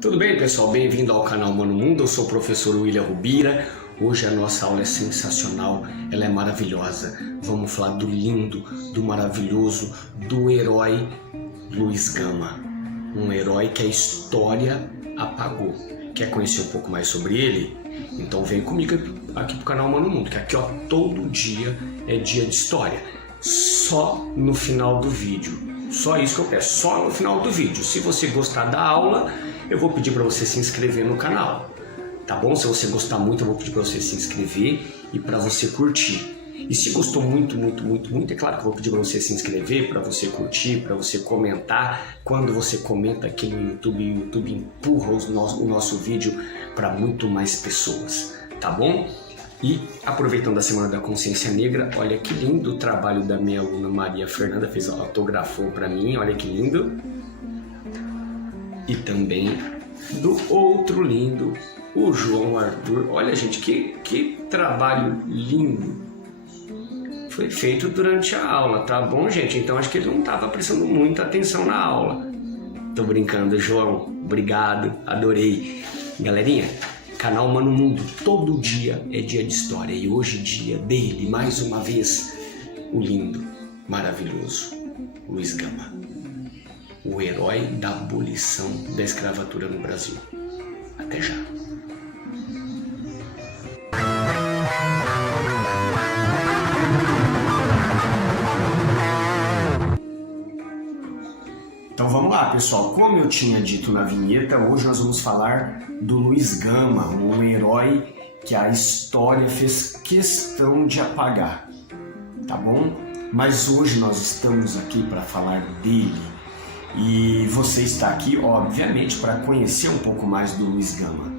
Tudo bem, pessoal? Bem-vindo ao canal Mano Mundo. Eu sou o professor William Rubira. Hoje a nossa aula é sensacional, ela é maravilhosa. Vamos falar do lindo, do maravilhoso, do herói Luiz Gama. Um herói que a história apagou. Quer conhecer um pouco mais sobre ele? Então vem comigo aqui pro canal Mano Mundo, que aqui ó, todo dia é dia de história. Só no final do vídeo. Só isso que eu peço, só no final do vídeo. Se você gostar da aula, eu vou pedir para você se inscrever no canal, tá bom? Se você gostar muito, eu vou pedir para você se inscrever e para você curtir. E se gostou muito, é claro que eu vou pedir para você se inscrever, para você curtir, para você comentar. Quando você comenta aqui no YouTube, o YouTube empurra o nosso vídeo para muito mais pessoas, tá bom? E aproveitando a Semana da Consciência Negra, olha que lindo o trabalho da minha aluna Maria Fernanda, autografou para mim, olha que lindo. E também do outro lindo, o João Arthur. Olha, gente, que trabalho lindo. Foi feito durante a aula, tá bom, gente? Então acho que ele não estava prestando muita atenção na aula. Tô brincando, João. Obrigado, adorei. Galerinha, canal Mano Mundo, todo dia é dia de história. E hoje é dia dele, mais uma vez, o lindo, maravilhoso Luiz Gama. O herói da abolição da escravatura no Brasil. Até já. Então vamos lá, pessoal. Como eu tinha dito na vinheta, hoje nós vamos falar do Luiz Gama, um herói que a história fez questão de apagar, tá bom? Mas hoje nós estamos aqui para falar dele. E você está aqui, obviamente, para conhecer um pouco mais do Luiz Gama.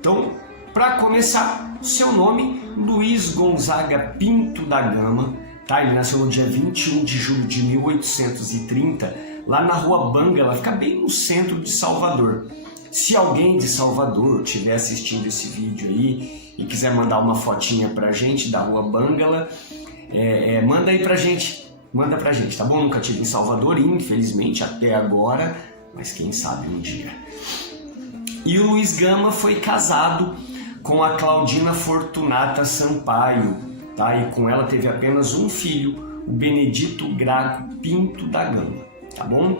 Então, para começar, seu nome, Luiz Gonzaga Pinto da Gama, tá? Ele nasceu no dia 21 de julho de 1830, lá na Rua Bangala, fica bem no centro de Salvador. Se alguém de Salvador estiver assistindo esse vídeo aí e quiser mandar uma fotinha pra gente da Rua Bangala, manda aí pra gente. Manda pra gente, tá bom? Nunca tive em Salvador, infelizmente, até agora, mas quem sabe um dia. E o Luiz Gama foi casado com a Claudina Fortunata Sampaio, tá? E com ela teve apenas um filho, o Benedito Graco Pinto da Gama, tá bom?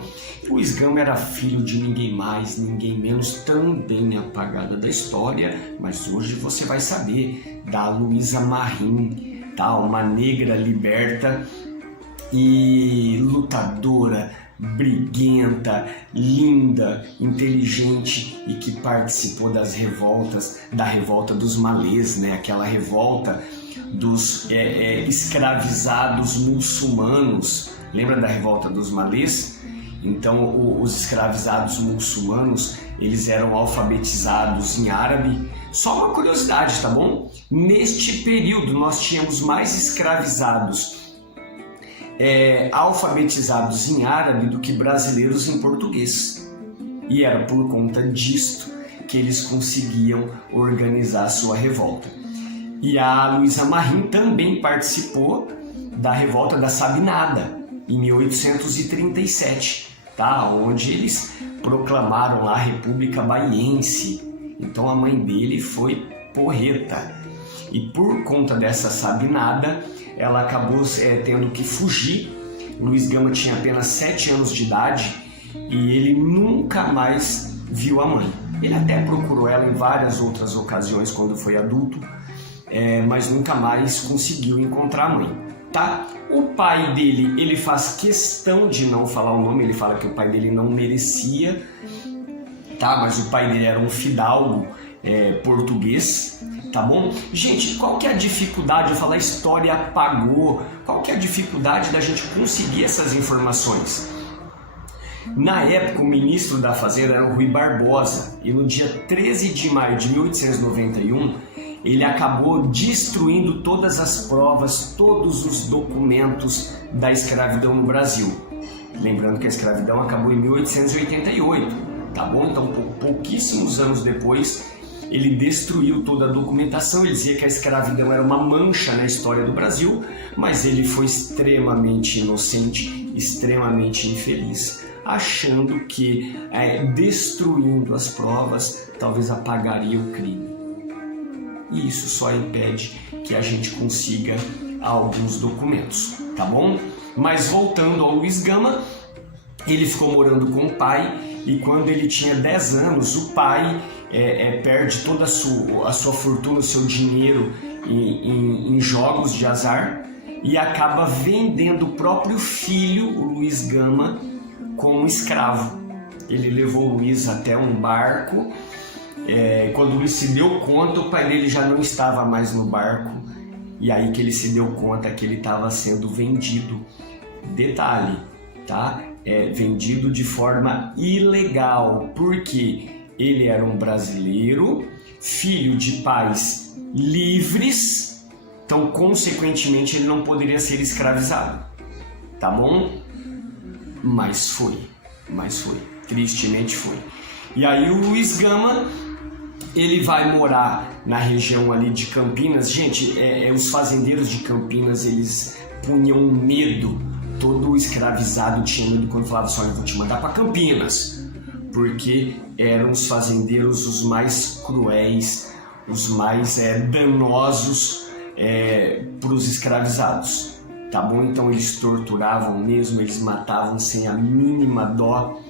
Luiz Gama era filho de ninguém mais, ninguém menos, também apagada da história, mas hoje você vai saber da Luísa Marim, tá? Uma negra liberta e lutadora, briguenta, linda, inteligente e que participou da revolta dos malês, né? Aquela revolta dos escravizados muçulmanos. Lembra da revolta dos malês? Então os escravizados muçulmanos, eles eram alfabetizados em árabe. Só uma curiosidade, tá bom? Neste período nós tínhamos mais escravizados alfabetizados em árabe do que brasileiros em português. E era por conta disto que eles conseguiam organizar a sua revolta. E a Luísa Marim também participou da revolta da Sabinada, em 1837, tá? Onde eles proclamaram lá a República Baiense. Então a mãe dele foi porreta. E por conta dessa Sabinada, ela acabou tendo que fugir. Luiz Gama tinha apenas 7 anos de idade e ele nunca mais viu a mãe. Ele até procurou ela em várias outras ocasiões quando foi adulto, mas nunca mais conseguiu encontrar a mãe, tá? O pai dele, ele faz questão de não falar o nome, ele fala que o pai dele não merecia, tá? Mas o pai dele era um fidalgo português, tá bom? Gente, qual que é a dificuldade? Eu falar história apagou. Qual que é a dificuldade da gente conseguir essas informações? Na época, o ministro da Fazenda era o Rui Barbosa e no dia 13 de maio de 1891 ele acabou destruindo todas as provas, todos os documentos da escravidão no Brasil. Lembrando que a escravidão acabou em 1888, tá bom? Então, pouquíssimos anos depois, ele destruiu toda a documentação. Ele dizia que a escravidão era uma mancha na história do Brasil, mas ele foi extremamente inocente, extremamente infeliz. achando que destruindo as provas talvez apagaria o crime. E isso só impede que a gente consiga alguns documentos, tá bom? Mas voltando ao Luiz Gama, ele ficou morando com o pai e quando ele tinha 10 anos, o pai perde toda a sua fortuna, o seu dinheiro em jogos de azar e acaba vendendo o próprio filho, o Luiz Gama, como escravo. Ele levou o Luiz até um barco. Quando o Luiz se deu conta, o pai dele já não estava mais no barco. E aí que ele se deu conta que ele estava sendo vendido. Detalhe, tá? Vendido de forma ilegal, porque ele era um brasileiro, filho de pais livres, então consequentemente ele não poderia ser escravizado, tá bom? Mas foi, tristemente foi. E aí o Luiz Gama, ele vai morar na região ali de Campinas. Gente, os fazendeiros de Campinas, eles punham medo. Todo escravizado tinha medo quando falava assim: eu vou te mandar para Campinas, porque eram os fazendeiros os mais cruéis, os mais danosos para os escravizados, tá bom? Então eles torturavam mesmo, eles matavam sem a mínima dó.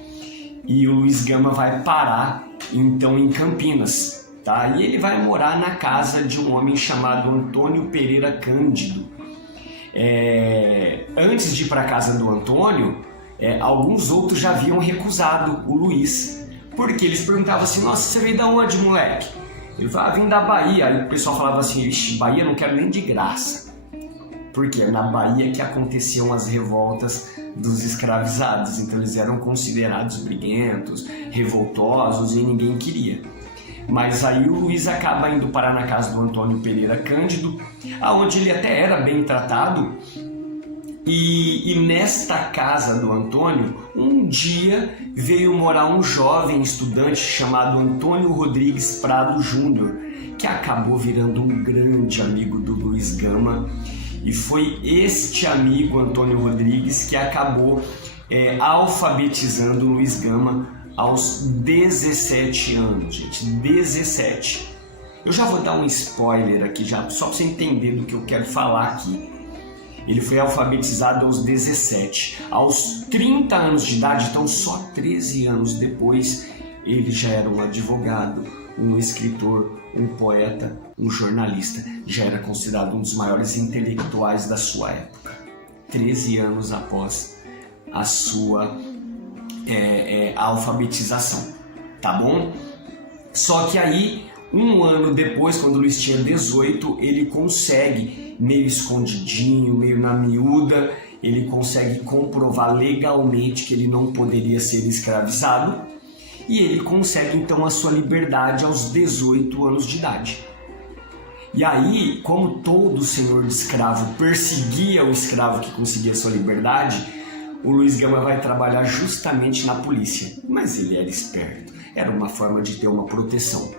E o Luiz Gama vai parar então em Campinas, tá? E ele vai morar na casa de um homem chamado Antônio Pereira Cândido. Antes de ir para a casa do Antônio, alguns outros já haviam recusado o Luiz, porque eles perguntavam assim: nossa, você veio da onde, moleque? Ele falava: vim da Bahia. Aí o pessoal falava assim: ixi, Bahia não quero nem de graça, porque é na Bahia que aconteciam as revoltas dos escravizados, então eles eram considerados briguentos, revoltosos e ninguém queria. Mas aí o Luiz acaba indo parar na casa do Antônio Pereira Cândido, aonde ele até era bem tratado. E nesta casa do Antônio, um dia veio morar um jovem estudante chamado Antônio Rodrigues Prado Júnior, que acabou virando um grande amigo do Luiz Gama. E foi este amigo, Antônio Rodrigues, que acabou alfabetizando o Luiz Gama aos 17 anos, gente, 17. Eu já vou dar um spoiler aqui, já, só para você entender do que eu quero falar aqui. Ele foi alfabetizado aos 17. Aos 30 anos de idade, então só 13 anos depois, ele já era um advogado, um escritor, um poeta, um jornalista. Já era considerado um dos maiores intelectuais da sua época. 13 anos após a sua alfabetização, tá bom? Só que aí, um ano depois, quando o Luiz tinha 18, ele consegue, meio escondidinho, meio na miúda, ele consegue comprovar legalmente que ele não poderia ser escravizado e ele consegue então a sua liberdade aos 18 anos de idade. E aí, como todo senhor de escravo perseguia o escravo que conseguia sua liberdade, o Luiz Gama vai trabalhar justamente na polícia. Mas ele era esperto, era uma forma de ter uma proteção.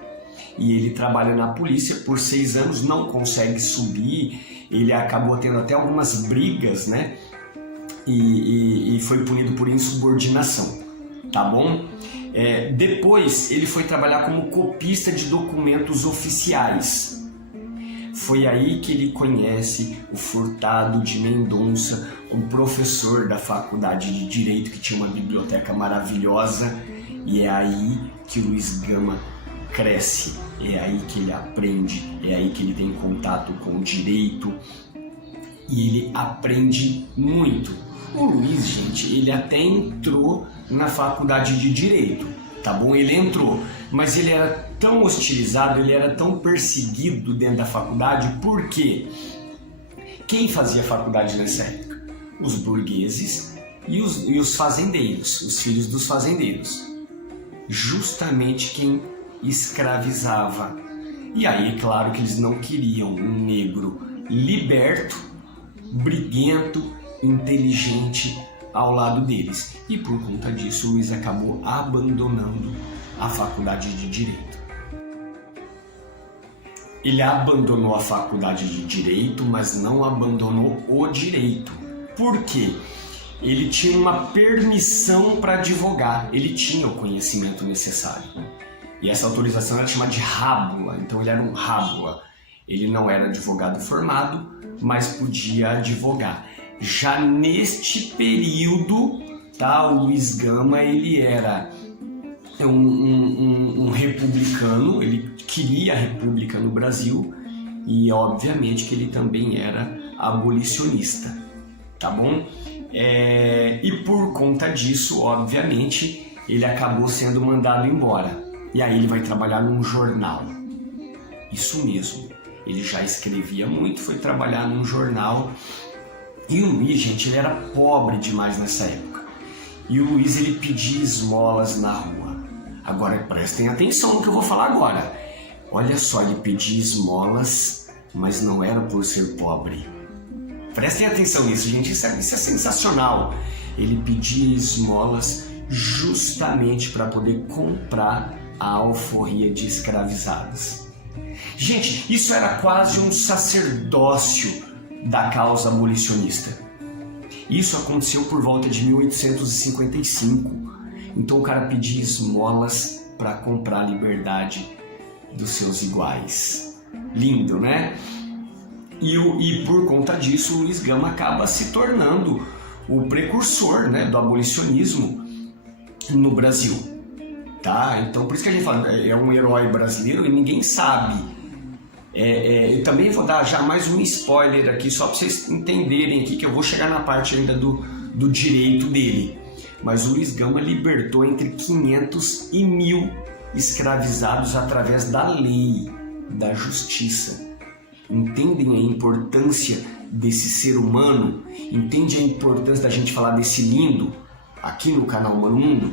E ele trabalha na polícia por 6 anos, não consegue subir, ele acabou tendo até algumas brigas, né? E foi punido por insubordinação, tá bom? Depois ele foi trabalhar como copista de documentos oficiais. Foi aí que ele conhece o Furtado de Mendonça, um professor da faculdade de Direito que tinha uma biblioteca maravilhosa, e é aí que o Luiz Gama cresce, é aí que ele aprende, é aí que ele tem contato com o direito e ele aprende muito. O Luiz, gente, ele até entrou na faculdade de Direito, tá bom? Ele entrou, mas ele era tão hostilizado, ele era tão perseguido dentro da faculdade, porque quem fazia faculdade nessa época? Os burgueses e os fazendeiros, os filhos dos fazendeiros. Justamente quem escravizava. E aí, claro que eles não queriam um negro liberto, briguento, inteligente ao lado deles. E por conta disso, o Luiz acabou abandonando a faculdade de Direito. Ele abandonou a faculdade de Direito, mas não abandonou o direito. Por quê? ele tinha uma permissão para advogar, ele tinha o conhecimento necessário. E essa autorização era chamada de rábula, então ele era um rábula. Ele não era advogado formado, mas podia advogar. Já neste período, tá, o Luiz Gama ele era um republicano, ele queria a república no Brasil e obviamente que ele também era abolicionista, tá bom? E por conta disso, obviamente, ele acabou sendo mandado embora. E aí ele vai trabalhar num jornal. Isso mesmo, ele já escrevia muito, foi trabalhar num jornal. E o Luiz, gente, ele era pobre demais nessa época. E o Luiz, ele pedia esmolas na rua. Agora, prestem atenção no que eu vou falar agora. Olha só, ele pedia esmolas, mas não era por ser pobre. Prestem atenção nisso, gente, isso é sensacional. Ele pedia esmolas justamente para poder comprar a alforria de escravizados. Gente, isso era quase um sacerdócio da causa abolicionista. Isso aconteceu por volta de 1855. Então o cara pedia esmolas para comprar a liberdade dos seus iguais. Lindo, né? E por conta disso, o Luiz Gama acaba se tornando o precursor, né, do abolicionismo no Brasil. Tá? Então por isso que a gente fala, é um herói brasileiro e ninguém sabe. Eu também vou dar já mais um spoiler aqui, só para vocês entenderem aqui, que eu vou chegar na parte ainda do direito dele. Mas o Luiz Gama libertou entre 500 e 1000 escravizados através da lei, da justiça. Entendem a importância desse ser humano? Entende a importância da gente falar desse lindo aqui no canal Mano Mundo?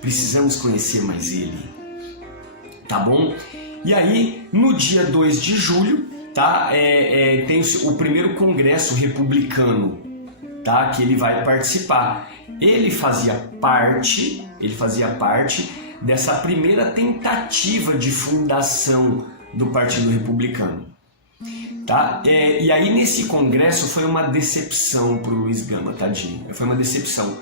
Precisamos conhecer mais ele, tá bom? E aí, no dia 2 de julho, tá? Tem o primeiro congresso republicano, tá? Que ele vai participar. Ele fazia parte dessa primeira tentativa de fundação do Partido Republicano, tá? E aí nesse congresso foi uma decepção para o Luiz Gama, tadinho. Foi uma decepção.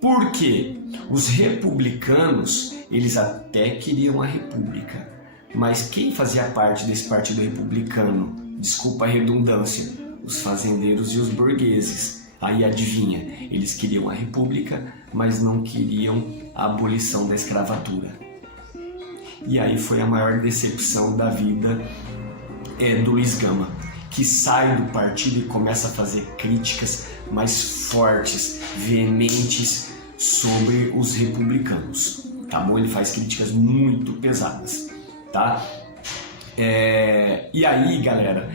Porque os republicanos, eles até queriam a república, mas quem fazia parte desse partido republicano? Desculpa a redundância, os fazendeiros e os burgueses. Aí adivinha, eles queriam a república, mas não queriam a abolição da escravatura. E aí foi a maior decepção da vida do Luiz Gama, que sai do partido e começa a fazer críticas mais fortes, veementes sobre os republicanos, tá bom? Ele faz críticas muito pesadas, tá? E aí, galera,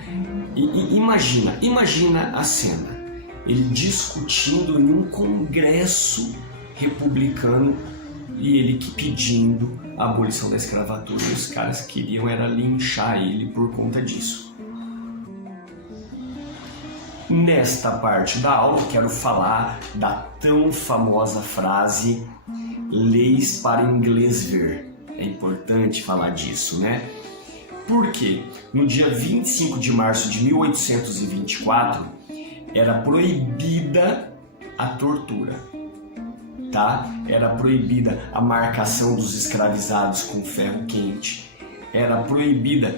imagina a cena, ele discutindo em um congresso republicano e ele pedindo a abolição da escravatura, e os caras queriam era linchar ele por conta disso. Nesta parte da aula, quero falar da tão famosa frase leis para inglês ver. É importante falar disso, né? Porque no dia 25 de março de 1824 era proibida a tortura, tá? Era proibida a marcação dos escravizados com ferro quente, era proibida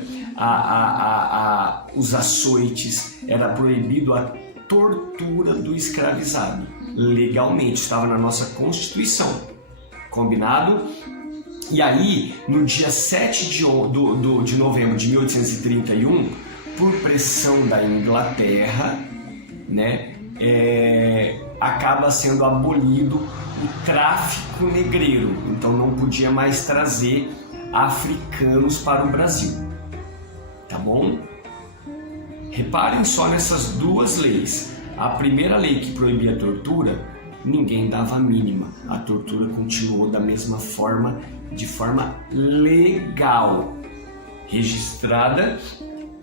os açoites, era proibido a tortura do escravizado. Legalmente, estava na nossa Constituição. Combinado? E aí, no dia 7 de novembro de 1831, por pressão da Inglaterra, né, acaba sendo abolido o tráfico negreiro. Então não podia mais trazer africanos para o Brasil. Tá bom? Reparem só nessas duas leis. A primeira lei que proibia a tortura, ninguém dava a mínima. A tortura continuou da mesma forma, de forma legal, registrada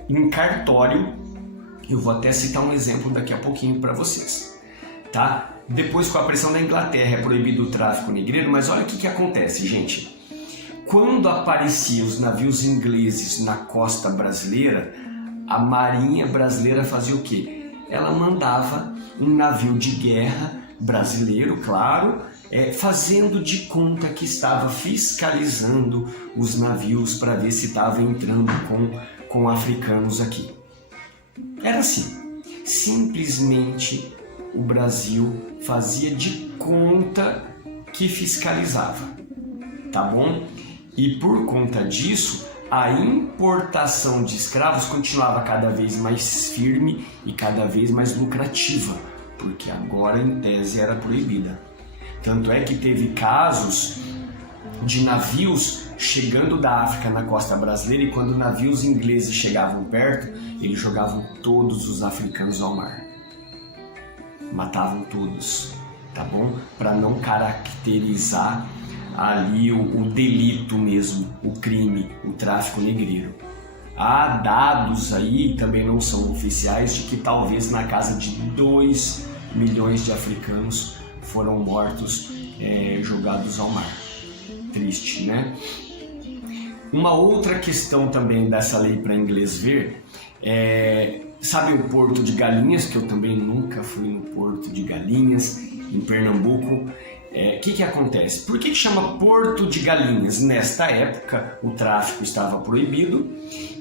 em cartório. Eu vou até citar um exemplo daqui a pouquinho para vocês, tá? Depois, com a pressão da Inglaterra, é proibido o tráfico negreiro, mas olha o que acontece, gente. Quando apareciam os navios ingleses na costa brasileira, a marinha brasileira fazia o quê? Ela mandava um navio de guerra brasileiro, claro, fazendo de conta que estava fiscalizando os navios para ver se estava entrando com africanos aqui. Era assim, simplesmente o Brasil fazia de conta que fiscalizava, tá bom? E por conta disso, a importação de escravos continuava cada vez mais firme e cada vez mais lucrativa, porque agora em tese era proibida. Tanto é que teve casos de navios chegando da África na costa brasileira, e quando navios ingleses chegavam perto, eles jogavam todos os africanos ao mar. Matavam todos, tá bom? Para não caracterizar ali o delito mesmo, o crime, o tráfico negreiro. Há dados aí, também não são oficiais, de que talvez na casa de 2 milhões de africanos foram mortos, jogados ao mar. Triste, né? Uma outra questão também dessa lei para inglês ver, sabe o Porto de Galinhas, que eu também nunca fui no Porto de Galinhas, em Pernambuco. O que acontece? Por que chama Porto de Galinhas? Nesta época o tráfico estava proibido,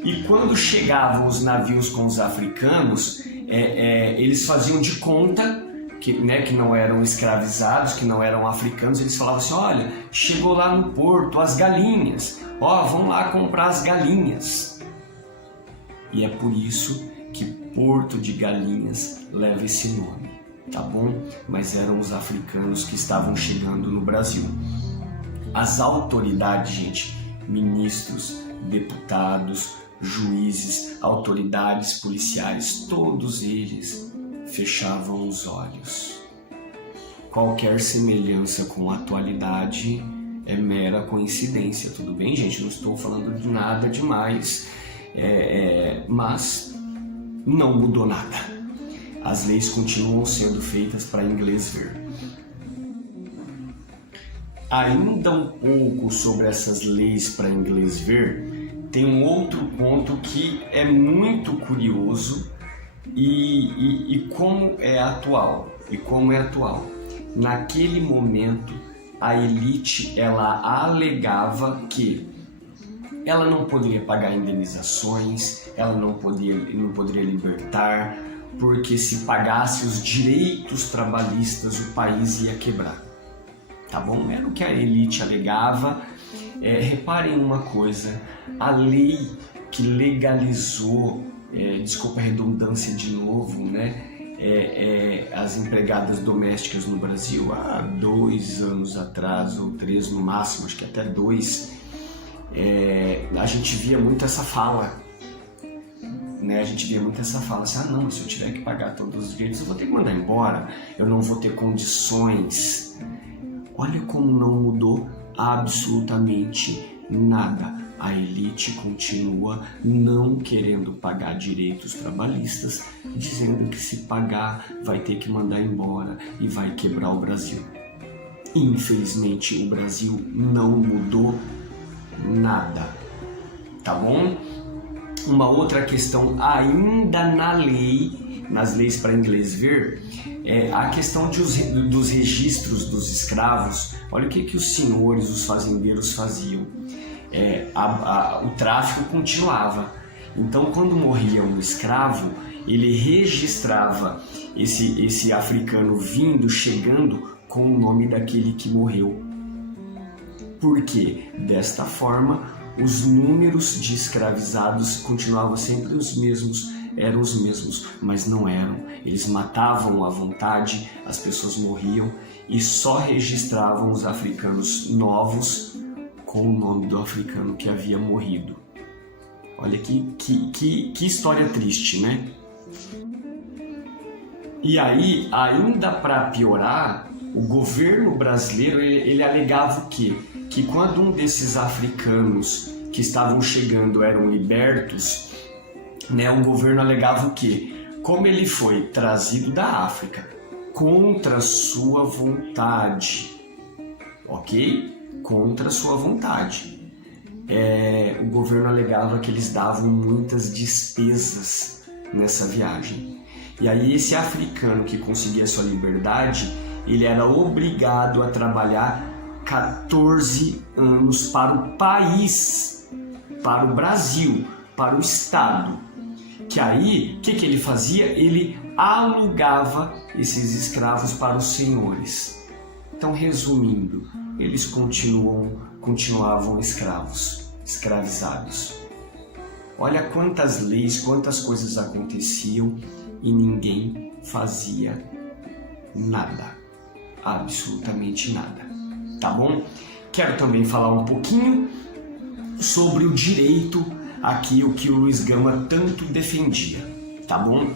e quando chegavam os navios com os africanos, eles faziam de conta que não eram escravizados, que não eram africanos. Eles falavam assim: olha, chegou lá no porto as galinhas, vão lá comprar as galinhas. E é por isso que Porto de Galinhas leva esse nome, tá bom? Mas eram os africanos que estavam chegando no Brasil. As autoridades, gente, ministros, deputados, juízes, autoridades policiais, todos eles fechavam os olhos. Qualquer semelhança com a atualidade é mera coincidência, tudo bem, gente? Não estou falando de nada demais, mas não mudou nada. As leis continuam sendo feitas para inglês ver. Ainda um pouco sobre essas leis para inglês ver, tem um outro ponto que é muito curioso e como é atual. Naquele momento, a elite ela alegava que ela não poderia pagar indenizações, ela não poderia libertar, porque se pagasse os direitos trabalhistas o país ia quebrar, tá bom? Era o que a elite alegava. Reparem uma coisa, a lei que legalizou, desculpa a redundância de novo, né? As empregadas domésticas no Brasil há 2 anos atrás, ou 3 no máximo, acho que até 2, a gente via muito essa fala, né? A gente via muito essa fala assim: não, se eu tiver que pagar todos os direitos, eu vou ter que mandar embora, eu não vou ter condições. Olha como não mudou absolutamente nada. A elite continua não querendo pagar direitos trabalhistas, dizendo que se pagar vai ter que mandar embora e vai quebrar o Brasil. Infelizmente, o Brasil não mudou nada, tá bom? Uma outra questão ainda nas leis para inglês ver, a questão dos registros dos escravos. Olha o que os senhores, os fazendeiros faziam. O tráfico continuava. Então, quando morria um escravo, ele registrava esse africano chegando com o nome daquele que morreu. Por quê? Desta forma, os números de escravizados continuavam sempre os mesmos, eram os mesmos, mas não eram. Eles matavam à vontade, as pessoas morriam e só registravam os africanos novos com o nome do africano que havia morrido. Olha que história triste, né? E aí, ainda para piorar, o governo brasileiro ele alegava o quê? Que quando um desses africanos que estavam chegando eram libertos, né, o governo alegava o quê? Como ele foi trazido da África contra sua vontade, ok? Contra sua vontade. O governo alegava que eles davam muitas despesas nessa viagem. E aí esse africano que conseguia sua liberdade, ele era obrigado a trabalhar 14 anos para o país, para o Brasil, para o Estado. Que aí, o que ele fazia? Ele alugava esses escravos para os senhores. Então, resumindo, eles continuavam escravizados. Olha quantas leis, quantas coisas aconteciam e ninguém fazia nada, absolutamente nada, tá bom? Quero também falar um pouquinho sobre o direito, aqui o que o Luiz Gama tanto defendia, tá bom?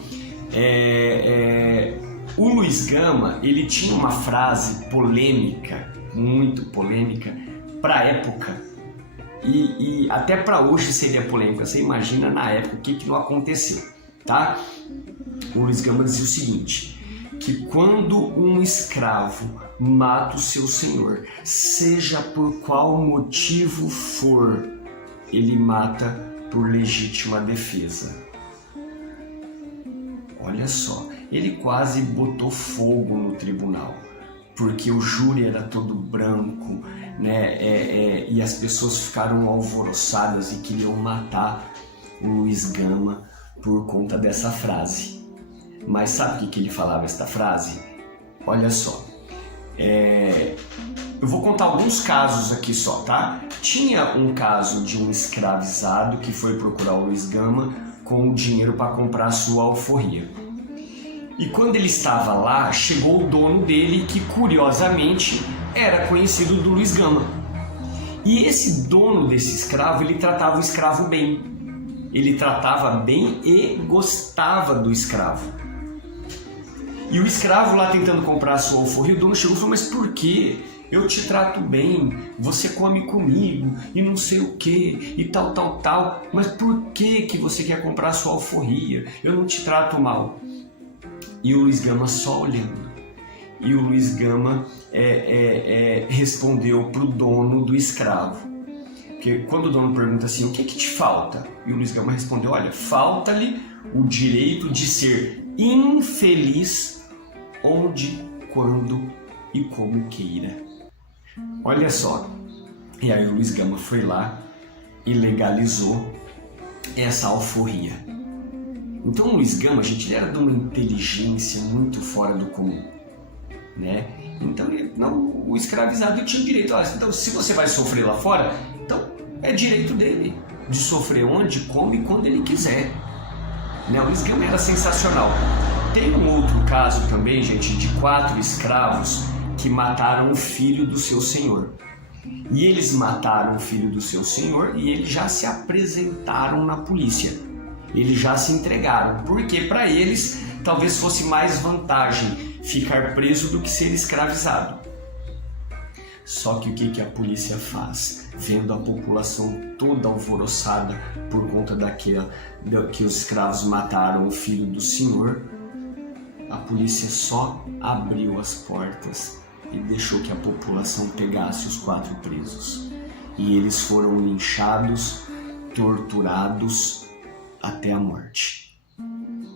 O Luiz Gama, ele tinha uma frase polêmica, muito polêmica, para a época, e até para hoje seria polêmica. Você imagina na época o que não aconteceu, tá? O Luiz Gama dizia o seguinte, que quando um escravo mata o seu senhor, seja por qual motivo for, ele mata por legítima defesa. Olha só, ele quase botou fogo no tribunal, porque o júri era todo branco, né? E as pessoas ficaram alvoroçadas e queriam matar o Luiz Gama por conta dessa frase. Mas sabe o que ele falava esta frase? Olha só, eu vou contar alguns casos aqui só, tá? Tinha um caso de um escravizado que foi procurar o Luiz Gama com o dinheiro para comprar sua alforria. E quando ele estava lá, chegou o dono dele, que curiosamente era conhecido do Luiz Gama. E esse dono desse escravo, ele tratava o escravo bem. Ele tratava bem e gostava do escravo. E o escravo lá tentando comprar a sua alforria, o dono chegou e falou, mas por quê? Eu te trato bem, você come comigo e não sei o que e tal, mas por que você quer comprar a sua alforria? Eu não te trato mal. E o Luiz Gama só olhando. E o Luiz Gama respondeu para o dono do escravo. Porque quando o dono pergunta assim, o que te falta? E o Luiz Gama respondeu, olha, falta-lhe o direito de ser infeliz onde, quando e como queira. Olha só. E aí o Luiz Gama foi lá e legalizou essa alforria. Então o Luiz Gama, gente, ele era de uma inteligência muito fora do comum, né? Então o escravizado tinha direito. Então se você vai sofrer lá fora, então é direito dele de sofrer onde, como e quando ele quiser, né? O Luiz Gama era sensacional. Tem um outro caso também, gente, de 4 escravos que mataram o filho do seu senhor. E eles mataram o filho do seu senhor e eles já se apresentaram na polícia. Eles já se entregaram, porque para eles talvez fosse mais vantagem ficar preso do que ser escravizado. Só que o que a polícia faz? Vendo a população toda alvoroçada por conta que os escravos mataram o filho do senhor, a polícia só abriu as portas e deixou que a população pegasse os 4 presos. E eles foram linchados, torturados até a morte.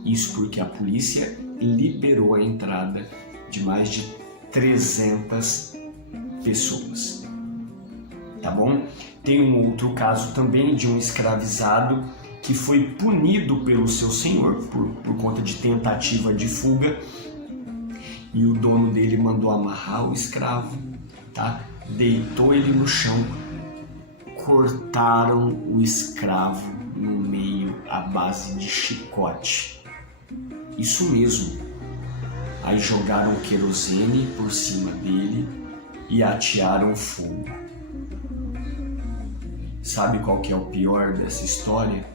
Isso porque a polícia liberou a entrada de mais de 300 pessoas. Tá bom? Tem um outro caso também de um escravizado que foi punido pelo seu senhor por conta de tentativa de fuga, e o dono dele mandou amarrar o escravo, tá? Deitou ele no chão, cortaram o escravo no meio à base de chicote. Isso mesmo. Aí jogaram querosene por cima dele e atearam fogo. Sabe qual que é o pior dessa história?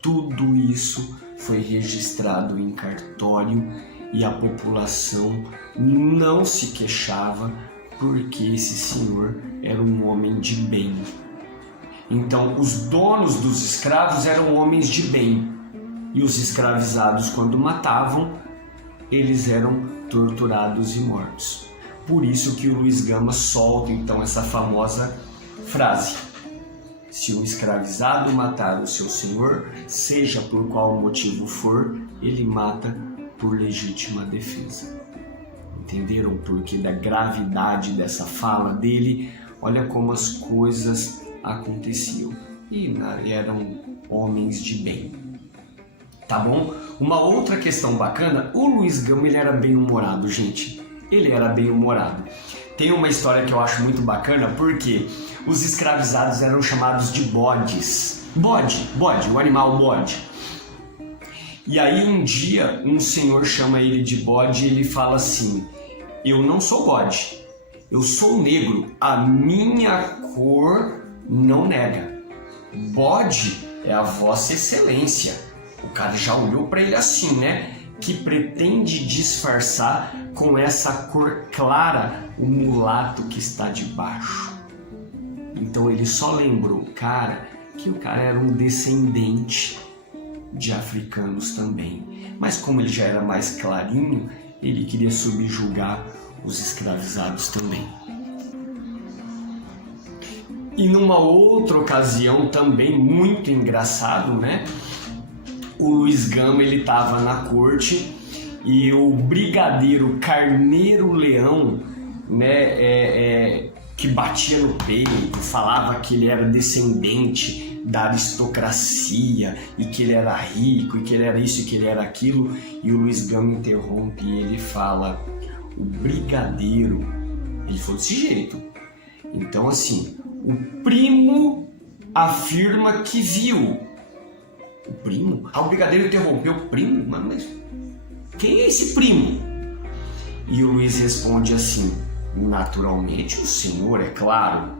Tudo isso foi registrado em cartório e a população não se queixava porque esse senhor era um homem de bem. Então, os donos dos escravos eram homens de bem e os escravizados, quando matavam, eles eram torturados e mortos. Por isso que o Luiz Gama solta então essa famosa frase: se um escravizado matar o seu senhor, seja por qual motivo for, ele mata por legítima defesa. Entenderam o porquê da gravidade dessa fala dele? Olha como as coisas aconteciam. E eram homens de bem. Tá bom? Uma outra questão bacana, o Luiz Gama ele era bem-humorado, gente. Ele era bem-humorado. Tem uma história que eu acho muito bacana, porque os escravizados eram chamados de bodes. Bode, o animal bode. E aí um dia um senhor chama ele de bode e ele fala assim: eu não sou bode, eu sou negro, a minha cor não nega. Bode é a vossa excelência. O cara já olhou para ele assim, né? Que pretende disfarçar com essa cor clara o mulato que está debaixo. Então ele só lembrou, cara, que o cara era um descendente de africanos também. Mas como ele já era mais clarinho, ele queria subjugar os escravizados também. E numa outra ocasião também muito engraçado, né? O Luiz Gama ele estava na corte e o brigadeiro Carneiro Leão, né, que batia no peito, falava que ele era descendente da aristocracia e que ele era rico e que ele era isso e que ele era aquilo, e o Luiz Gama interrompe e ele fala: o brigadeiro, ele falou desse jeito. Então assim, o primo afirma que viu. O primo? O brigadeiro interrompeu o primo? Mas quem é esse primo? E o Luiz responde assim: naturalmente o senhor, é claro.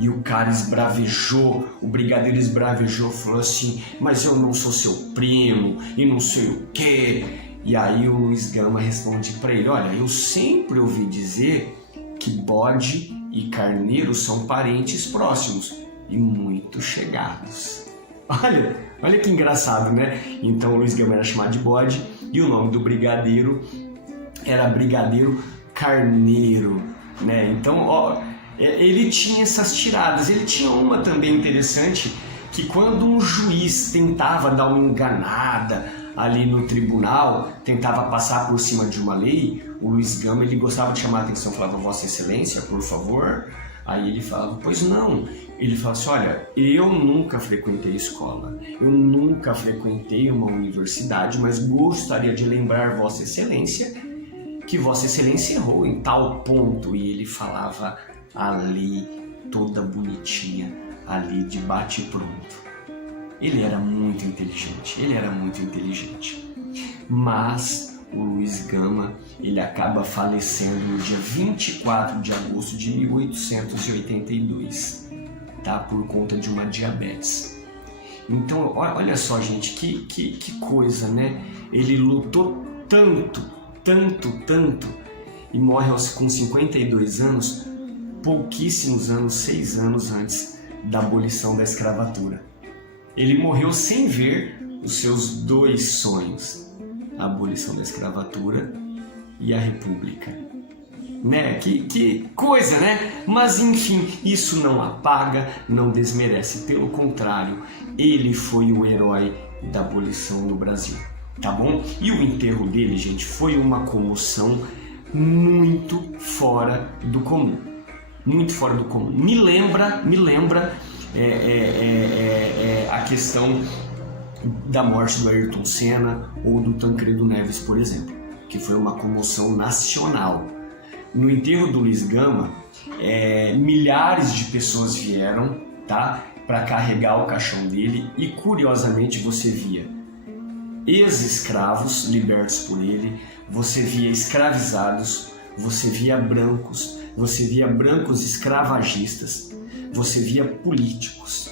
E o cara esbravejou, o brigadeiro esbravejou, falou assim: mas eu não sou seu primo e não sei o quê. E aí o Luiz Gama responde para ele: olha, eu sempre ouvi dizer que bode e carneiro são parentes próximos e muito chegados. Olha que engraçado, né? Então o Luiz Gama era chamado de bode e o nome do brigadeiro era Brigadeiro Carneiro, né? Então, ó, ele tinha essas tiradas. Ele tinha uma também interessante, que quando um juiz tentava dar uma enganada ali no tribunal, tentava passar por cima de uma lei, o Luiz Gama ele gostava de chamar a atenção, falava: Vossa Excelência, por favor. Aí ele falava: pois não. Ele falava assim: olha, eu nunca frequentei escola, eu nunca frequentei uma universidade, mas gostaria de lembrar Vossa Excelência que Vossa Excelência errou em tal ponto. E ele falava ali, toda bonitinha, ali de bate pronto. Ele era muito inteligente, Mas o Luiz Gama, ele acaba falecendo no dia 24 de agosto de 1882, tá? Por conta de uma diabetes. Então, olha só, gente, que coisa, né? Ele lutou tanto, e morre com 52 anos, pouquíssimos anos, 6 anos antes da abolição da escravatura. Ele morreu sem ver os seus 2 sonhos, a abolição da escravatura e a república. Né? Que coisa, né? Mas enfim, isso não apaga, não desmerece, pelo contrário, ele foi o herói da abolição no Brasil, tá bom? E o enterro dele, gente, foi uma comoção muito fora do comum. Muito fora do comum. Me lembra a questão da morte do Ayrton Senna ou do Tancredo Neves, por exemplo, que foi uma comoção nacional. No enterro do Luiz Gama, milhares de pessoas vieram, tá, para carregar o caixão dele, e curiosamente você via ex-escravos libertos por ele, você via escravizados, você via brancos escravagistas, você via políticos.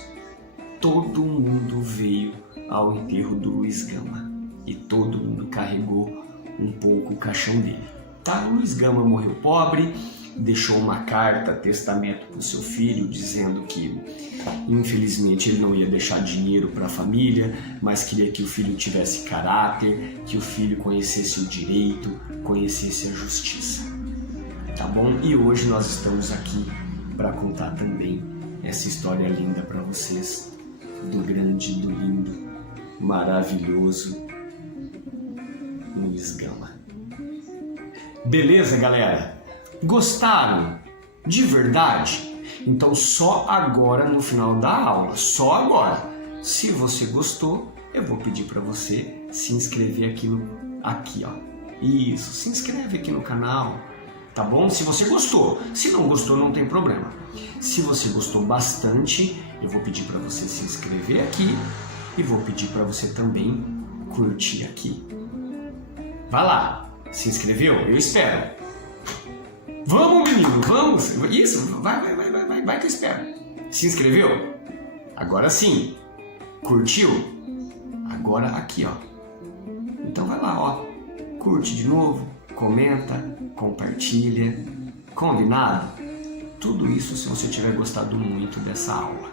Todo mundo veio ao enterro do Luiz Gama e todo mundo carregou um pouco o caixão dele. Tá? O Luiz Gama morreu pobre, deixou uma carta, testamento para o seu filho, dizendo que infelizmente ele não ia deixar dinheiro para a família, mas queria que o filho tivesse caráter, que o filho conhecesse o direito, conhecesse a justiça. Tá bom? E hoje nós estamos aqui para contar também essa história linda para vocês, do grande, do lindo, maravilhoso Luiz Gama. Beleza, galera? Gostaram? De verdade? Então só agora no final da aula, só agora. Se você gostou, eu vou pedir para você se inscrever aqui, ó. Isso, se inscreve aqui no canal, tá bom? Se você gostou. Se não gostou, não tem problema. Se você gostou bastante, eu vou pedir para você se inscrever aqui e vou pedir para você também curtir aqui. Vai lá, se inscreveu? Eu espero. Vamos, menino, vamos! Isso, vai que eu espero. Se inscreveu? Agora sim. Curtiu? Agora aqui, ó. Então vai lá, ó. Curte de novo, comenta, compartilha. Combinado? Tudo isso se você tiver gostado muito dessa aula,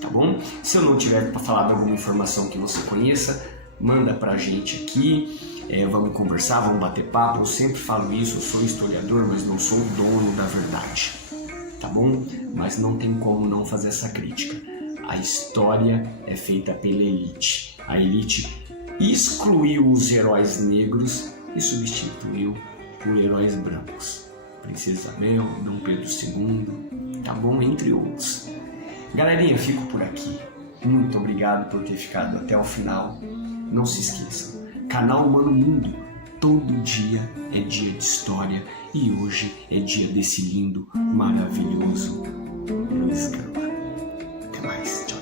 tá bom? Se eu não tiver falado alguma informação que você conheça, manda pra gente aqui. Vamos conversar, vamos bater papo. Eu sempre falo isso, eu sou historiador, mas não sou o dono da verdade, tá bom? Mas não tem como não fazer essa crítica. A história é feita pela elite. A elite excluiu os heróis negros e substituiu por heróis brancos. Princesa Isabel, Dom Pedro II, tá bom? Entre outros. Galerinha, eu fico por aqui. Muito obrigado por ter ficado até o final. Não se esqueçam, canal Humano Mundo, todo dia é dia de história e hoje é dia desse lindo, maravilhoso Luiz Gama. Até mais, tchau.